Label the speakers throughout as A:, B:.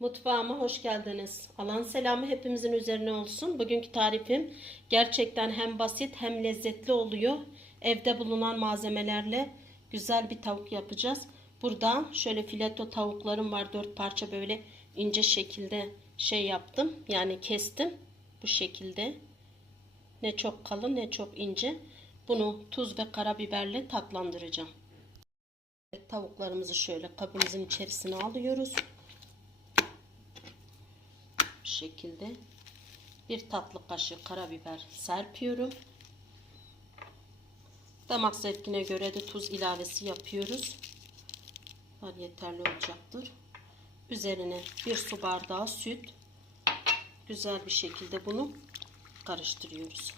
A: Mutfağıma hoş geldiniz. Alan selamı hepimizin üzerine olsun. Bugünkü tarifim gerçekten hem basit hem lezzetli oluyor. Evde bulunan malzemelerle güzel bir tavuk yapacağız. Burada şöyle fileto tavuklarım var. Dört parça böyle ince şekilde şey yaptım. Yani kestim. Bu şekilde. Ne çok kalın ne çok ince. Bunu tuz ve karabiberle tatlandıracağım. Tavuklarımızı şöyle kabımızın içerisine alıyoruz şekilde bir tatlı kaşığı karabiber serpiyorum. Damak zevkine göre de tuz ilavesi yapıyoruz. Var yeterli olacaktır. Üzerine bir su bardağı süt. Güzel bir şekilde bunu karıştırıyoruz.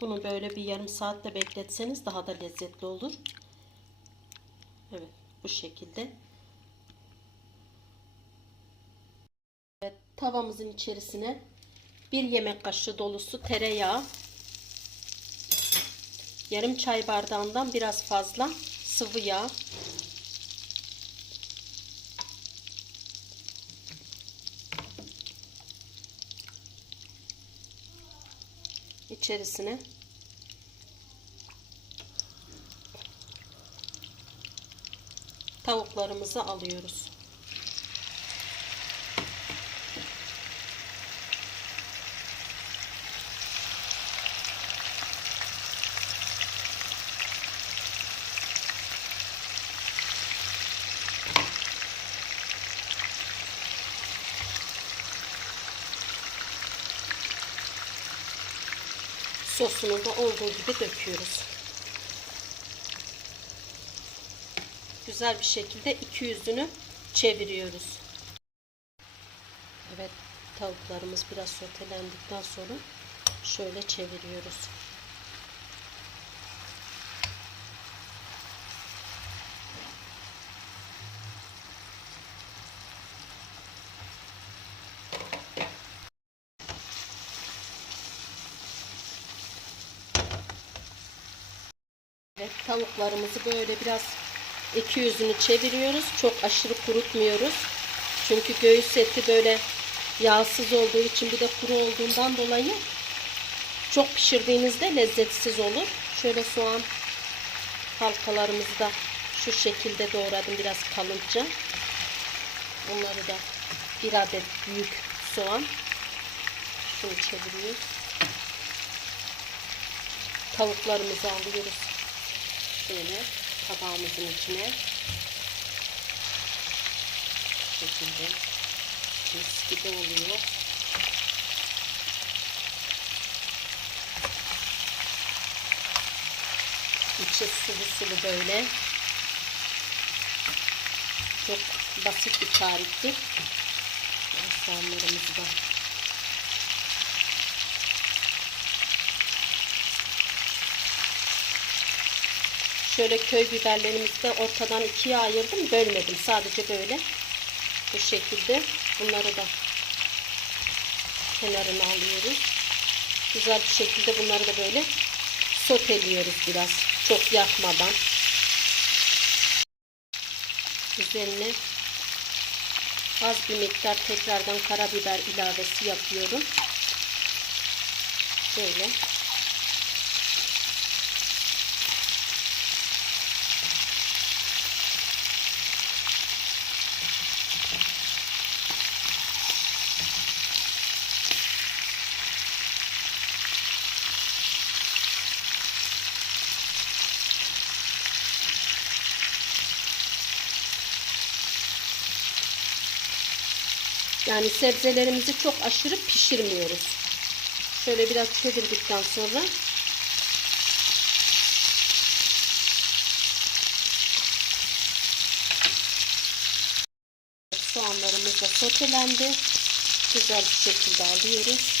A: Bunu böyle bir yarım saatte bekletseniz daha da lezzetli olur. Evet bu şekilde. Evet, tavamızın içerisine bir yemek kaşığı dolusu tereyağı, yarım çay bardağından biraz fazla sıvı yağ, içerisine tavuklarımızı alıyoruz. Sosunu da olduğu gibi döküyoruz. Güzel bir şekilde iki yüzünü çeviriyoruz. Evet tavuklarımız biraz sotelendikten sonra şöyle çeviriyoruz. Tavuklarımızı böyle biraz iki yüzünü çeviriyoruz. Çok aşırı kurutmuyoruz. Çünkü göğüs eti böyle yağsız olduğu için bir de kuru olduğundan dolayı çok pişirdiğinizde lezzetsiz olur. Şöyle soğan halkalarımızı da şu şekilde doğradım biraz kalınca. Onları da bir adet büyük soğan. Şunu çeviriyoruz. Tavuklarımızı alıyoruz. Şöyle tabağımızın içine bu şekilde mis gibi oluyor. İçi sulu sulu böyle. Çok basit bir tariftir. Soğanlarımızı da Şöyle köy biberlerimizi de ortadan ikiye ayırdım. Bölmedim. Sadece böyle. Bu şekilde. Bunları da kenarına alıyoruz. Güzel bir şekilde bunları da böyle soteliyoruz biraz. Çok yakmadan. Üzerine az bir miktar tekrardan karabiber ilavesi yapıyorum. Böyle. Yani sebzelerimizi çok aşırı pişirmiyoruz. Şöyle biraz çevirdikten sonra soğanlarımız da sotelendi. Güzel bir şekilde alıyoruz.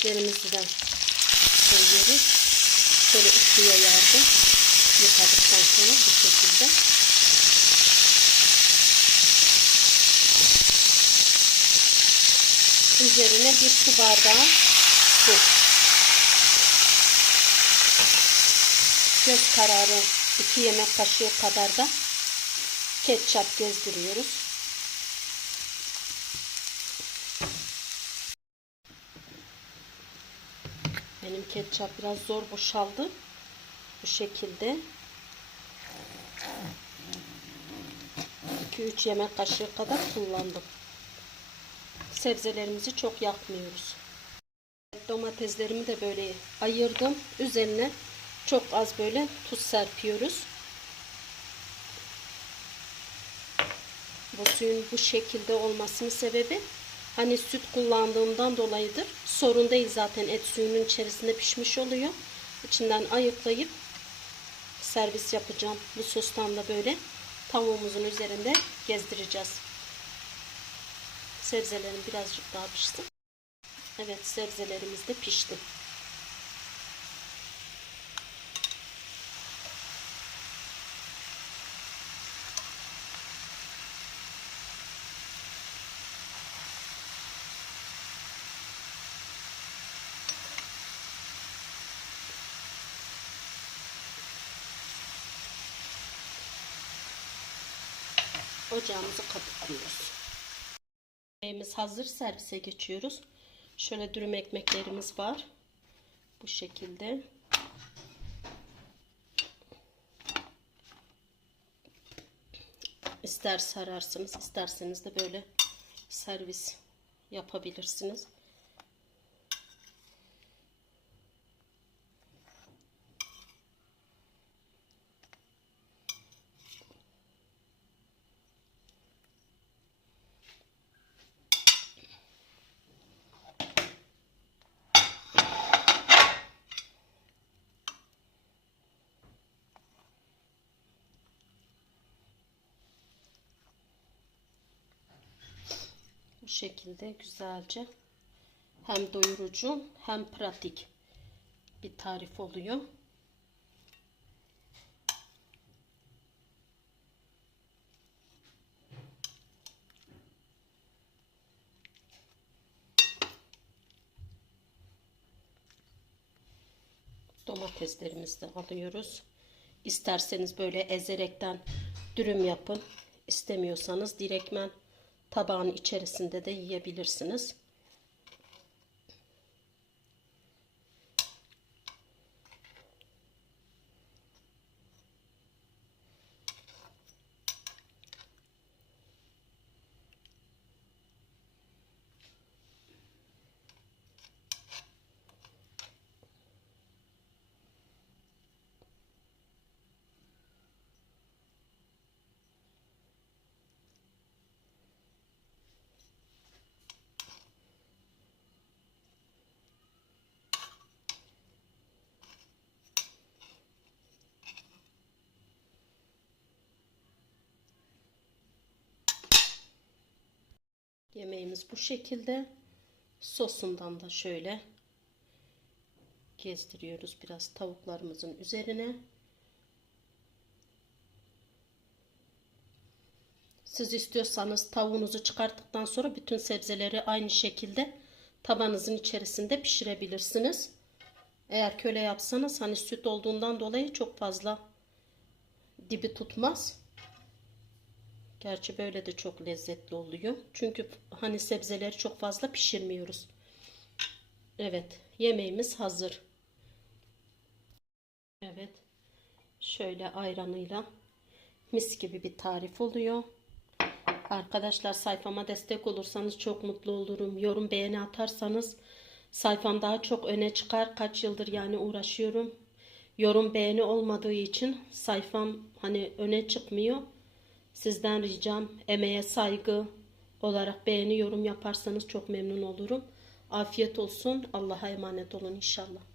A: Domateslerimizi de koyuyoruz. Şöyle ikiye yardım. Yıkadıktan sonra bu şekilde. Üzerine bir su bardağı su. Göz kararı 2 yemek kaşığı kadar da ketçap gezdiriyoruz. Benim ketçap biraz zor boşaldı. Bu şekilde. 2-3 yemek kaşığı kadar kullandım. Sebzelerimizi çok yakmıyoruz. Domateslerimi de böyle ayırdım. Üzerine çok az böyle tuz serpiyoruz. Bu suyun bu şekilde olmasının sebebi hani süt kullandığımdan dolayıdır. Sorun değil zaten et suyunun içerisinde pişmiş oluyor. İçinden ayıklayıp servis yapacağım. Bu sostan da böyle tavuğumuzun üzerinde gezdireceğiz. Sebzelerim birazcık daha pişsin. Evet sebzelerimiz de pişti. Ocağımızı kapatıyoruz. Yemeğimiz hazır. Servise geçiyoruz. Şöyle dürüm ekmeklerimiz var. Bu şekilde. İster sararsınız, isterseniz de böyle servis yapabilirsiniz. Şekilde güzelce hem doyurucu hem pratik bir tarif oluyor. Domateslerimizi de alıyoruz. İsterseniz böyle ezerekten dürüm yapın. İstemiyorsanız direktmen tabağın içerisinde de yiyebilirsiniz. Yemeğimiz bu şekilde. Sosundan da şöyle gezdiriyoruz biraz tavuklarımızın üzerine. Siz istiyorsanız tavuğunuzu çıkarttıktan sonra bütün sebzeleri aynı şekilde tabanınızın içerisinde pişirebilirsiniz. Eğer köle yapsanız hani süt olduğundan dolayı çok fazla dibi tutmaz. Gerçi böyle de çok lezzetli oluyor. Çünkü hani sebzeleri çok fazla pişirmiyoruz. Evet, yemeğimiz hazır. Evet. Şöyle ayranıyla mis gibi bir tarif oluyor. Arkadaşlar sayfama destek olursanız çok mutlu olurum. Yorum beğeni atarsanız sayfam daha çok öne çıkar. Kaç yıldır yani uğraşıyorum. Yorum beğeni olmadığı için sayfam hani öne çıkmıyor. Sizden ricam emeğe saygı olarak beğeni yorum yaparsanız çok memnun olurum. Afiyet olsun. Allah'a emanet olun inşallah.